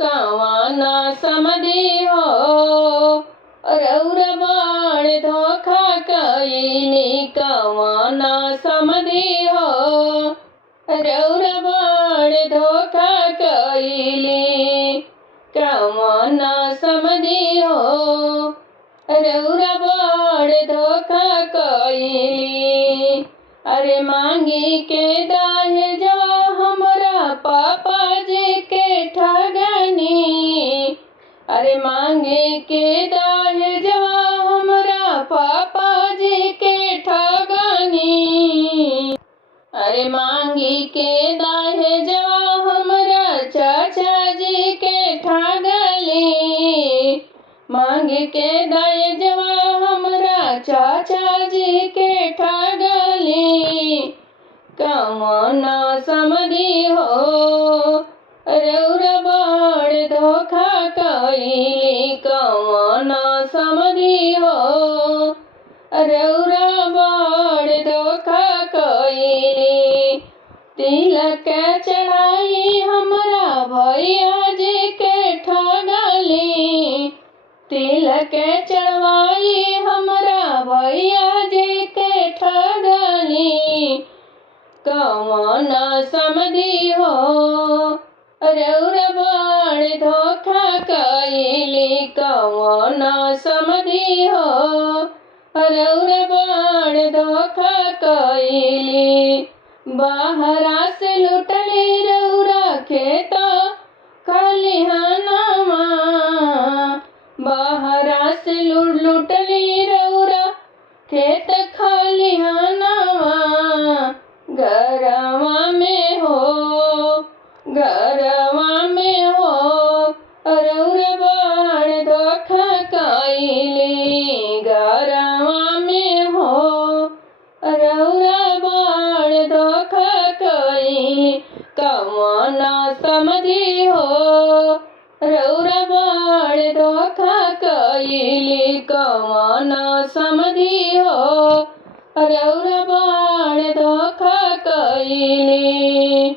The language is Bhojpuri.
कवाना समधी हो रौरा बड़ धोखा कईली। कवाना समधी हो रौरा बड़ धोखा कईली। कवाना समधी हो रौरा बड़ धोखा कईली। अरे मांगी के दहेजवा हमरा पापा जी के ठगनी। अरे मांगे के दहेजवा हमरा पापा जी के ठगनी। अरे मांगी के दहेजवा हमरा चाचा जी के ठगली। मांगे के दहेजवा हमरा चाचा जी के ठगली। कवाना समधी हो रौरा बड़ धोखा कईली। कवाना समधी हो रौरा बड़ धोखा कईली। तिलक चढ़ाई हमरा भैया जी के ठगली। तिलक चढ़वाई हमरा भैया जी के ठगली। कवाना समधी हो रौरा बड़ धोखा कईली। कवाना समधी हो रौरा बड़ धोखा कईली। बाहरा से लुटली रौरा खेत खलिहानमा। बाहरा से लुटली रौरा खेत खलिहानमा। घरवा में हो रौरा बड़ धोखा कईली। घरवा में हो रौरा बड़ धोखा कईली। कवाना समधी हो रौरा बड़ धोखा कईली। कवाना समधी हो रौरा बड़ धोखा कईली।